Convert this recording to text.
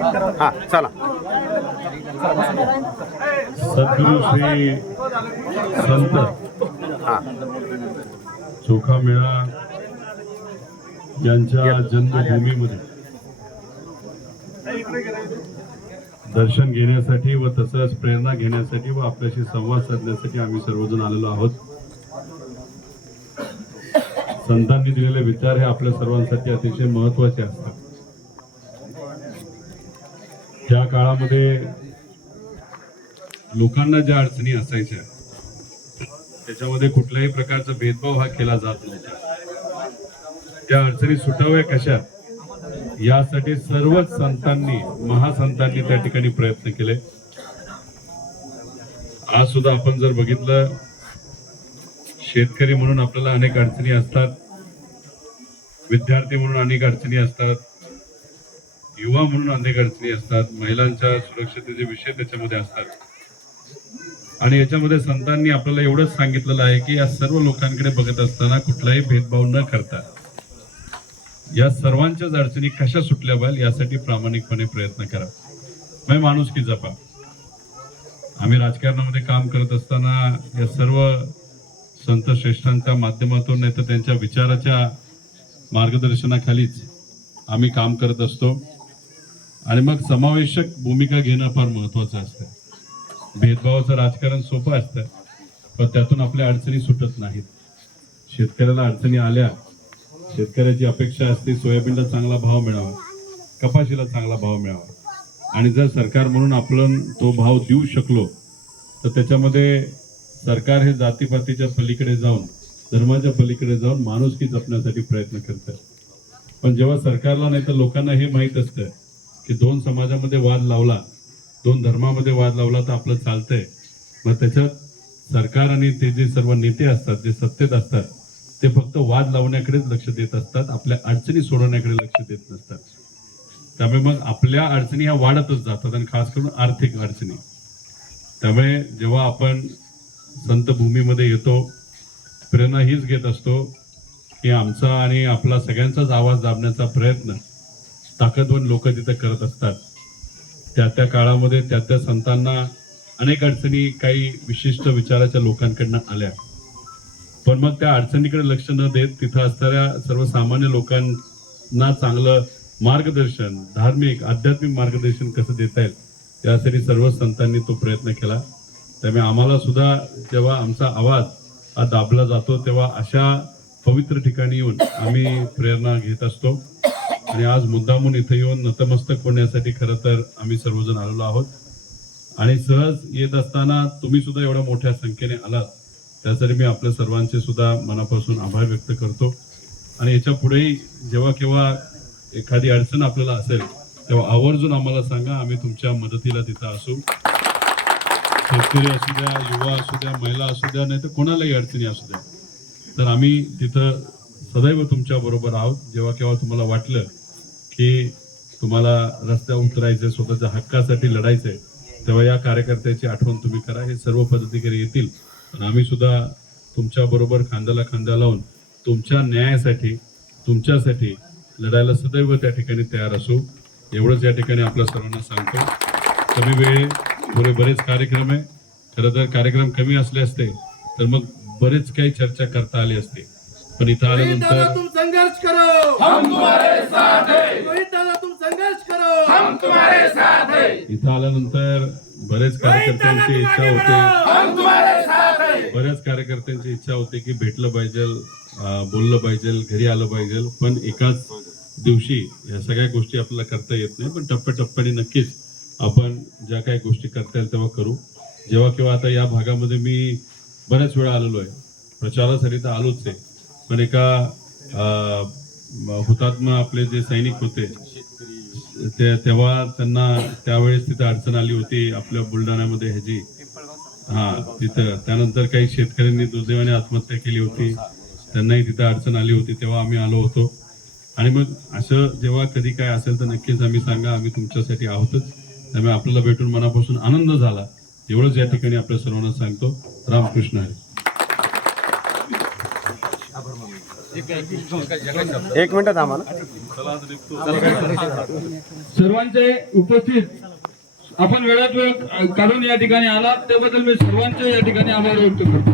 हां चला. सद्गुरु श्री संत हां चोखामेळा यांच्या जन्मभूमीमध्ये दर्शन घेण्यासाठी व तसंच प्रेरणा घेण्यासाठी व आपल्याशी संवाद साधण्यासाठी आम्ही सर्वजण आलेलो आहोत. संतांनी दिलेले विचार हे आपल्या सर्वांसाठी अतिशय महत्त्वाचे असतात. त्या काळामध्ये लोकांना ज्या अडचणी असायच्या त्याच्यामध्ये कुठल्याही प्रकारचा भेदभाव हा केला जात नव्हता. त्या अडचणी सुटाव्या कशा यासाठी सर्वच संतांनी महासंतांनी त्या ठिकाणी प्रयत्न केले. आज सुद्धा आपण जर बघितलं शेतकरी म्हणून आपल्याला अनेक अडचणी असतात, विद्यार्थी म्हणून अनेक अडचणी असतात, युवा म्हणून अनेक अडचणी असतात, महिलांच्या सुरक्षतेचे विषय त्याच्यामध्ये असतात. आणि याच्यामध्ये संतांनी आपल्याला एवढंच सांगितलेलं आहे की या सर्व लोकांकडे बघत असताना कुठलाही भेदभाव न करता या सर्वांच्याच अडचणी कशा सुटल्या पाहिजे यासाठी प्रामाणिकपणे प्रयत्न करा. म्हणजे माणुसकी जपा. आम्ही राजकारणामध्ये काम करत असताना या सर्व संत श्रेष्ठांच्या माध्यमातून नाही तर त्यांच्या विचाराच्या मार्गदर्शनाखालीच आम्ही काम करत असतो. आणि मग समावेशक भूमिका घेणं फार महत्वाचं असतं. भेदभावाचं राजकारण सोपं असतं पण त्यातून आपल्या अडचणी सुटत नाहीत. शेतकऱ्याला अडचणी आल्या, शेतकऱ्याची अपेक्षा असते सोयाबीनला चांगला भाव मिळावा, कपाशीला चांगला भाव मिळावा. आणि जर सरकार म्हणून आपण तो भाव देऊ शकलो तर त्याच्यामध्ये सरकार हे जातीपातीच्या पलीकडे जाऊन धर्माच्या पलीकडे जाऊन माणुसकी जपण्यासाठी प्रयत्न करतं. पण जेव्हा सरकारला नाही तर लोकांना हे माहीत असतं की दोन समाजामध्ये वाद लावला, दोन धर्मामध्ये वाद लावला तर आपलं चालतंय, मग त्याच्यात सरकार आणि ते जे सर्व नेते असतात जे सत्तेत असतात ते फक्त वाद लावण्याकडेच लक्ष देत असतात, आपल्या अडचणी सोडवण्याकडे लक्ष देत नसतात. त्यामुळे मग आपल्या अडचणी ह्या वाढतच जातात आणि खास करून आर्थिक अडचणी. त्यामुळे जेव्हा आपण संत भूमीमध्ये येतो प्रेरणा हीच घेत असतो की आमचा आणि आपला सगळ्यांचाच आवाज दाबण्याचा प्रयत्न ताकदवान लोक तिथे करत असतात. त्या काळामध्ये त्या संतांना अनेक अडचणी काही विशिष्ट विचाराच्या लोकांकडनं आल्या, पण मग त्या अडचणीकडे लक्ष न देत तिथं असणाऱ्या सर्वसामान्य लोकांना चांगलं मार्गदर्शन, धार्मिक आध्यात्मिक मार्गदर्शन कसं देता येईल यासाठी सर्व संतांनी तो प्रयत्न केला. त्यामुळे आम्हाला सुद्धा जेव्हा आमचा आवाज हा दाबला जातो तेव्हा अशा पवित्र ठिकाणी येऊन आम्ही प्रेरणा घेत असतो. आणि आज मुद्दामून इथे येऊन नतमस्तक होण्यासाठी खरं तर आम्ही सर्वजण आलेलो आहोत. आणि सहज येत असताना तुम्ही सुद्धा एवढ्या मोठ्या संख्येने आलात त्यासाठी मी आपल्या सर्वांचे सुद्धा मनापासून आभार व्यक्त करतो. आणि याच्या पुढेही जेव्हा केव्हा एखादी अडचण आपल्याला असेल तेव्हा आवर्जून आम्हाला सांगा, आम्ही तुमच्या मदतीला तिथं असू. शेतकरी असू द्या, युवा असू द्या, महिला असू द्या, नाही तर कोणालाही अडचणी असू द्या, तर आम्ही तिथं सदैव तुमच्या बरोबर आहोत. जेव्हा केव्हा तुम्हाला वाटलं की तुम्हाला रस्त्यावर उतरायचे, स्वतःच्या हक्कासाठी लढायचंय, तेव्हा या कार्यकर्त्याची आठवण तुम्ही करा. हे सर्व पदाधिकारी येतील पण आम्ही सुद्धा तुमच्या बरोबर खांद्याला खांदा लावून तुमच्या न्यायासाठी तुमच्यासाठी लढायला सदैव त्या ठिकाणी तयार असू. एवढंच या ठिकाणी आपल्या सर्वांना सांगतो. कमी वेळ पुढे बरेच कार्यक्रम आहे. खरं तर कार्यक्रम कमी असले असते तर मग बरेच काही चर्चा करता आली असते, पण इथं आल्यानंतर तुम संघर्ष करो, हम तुम्हारे साथ हैं. तुम संघर्ष करो, हम तुम्हारे साथ हैं. इथं आल्यानंतर बरेच कार्यकर्त्यांची इच्छा होते, हम तुम्हारे साथ हैं. बऱ्याच कार्यकर्त्यांची इच्छा होते की भेटलं पाहिजे, बोललं पाहिजे, घरी आलं पाहिजे. पण एकाच दिवशी या सगळ्या गोष्टी आपल्याला करता येत नाही, पण टप्प्याटप्प्याने नक्कीच आपण ज्या काही गोष्टी करता येईल तेव्हा करू. जेव्हा केव्हा आता या भागामध्ये मी बऱ्याच वेळा आलेलो आहे, प्रचारासाठी तर आलोच आहे, पण एका हुतात्मा आपले जे सैनिक होते तेव्हा त्यांना त्यावेळेस तिथं अडचण आली होती आपल्या बुलढाण्यामध्ये ह्याची तिथं. त्यानंतर काही शेतकऱ्यांनी दुर्दैवाने आत्महत्या केली होती, त्यांनाही तिथं अडचण आली होती, तेव्हा आम्ही आलो होतो. आणि मग असं जेव्हा कधी काय असेल तर नक्कीच आम्ही सांगा, आम्ही तुमच्यासाठी आहोतच. त्यामुळे आपल्याला भेटून मनापासून आनंद झाला, एवढंच या ठिकाणी आपल्या सर्वांना सांगतो. रामकृष्ण हरी. एक मिनिट थांबा ना. सर्वांचे उपस्थित आपण वेळात वेळ काढून या ठिकाणी आलात त्याबद्दल मी सर्वांचे या ठिकाणी आभार व्यक्त करतो.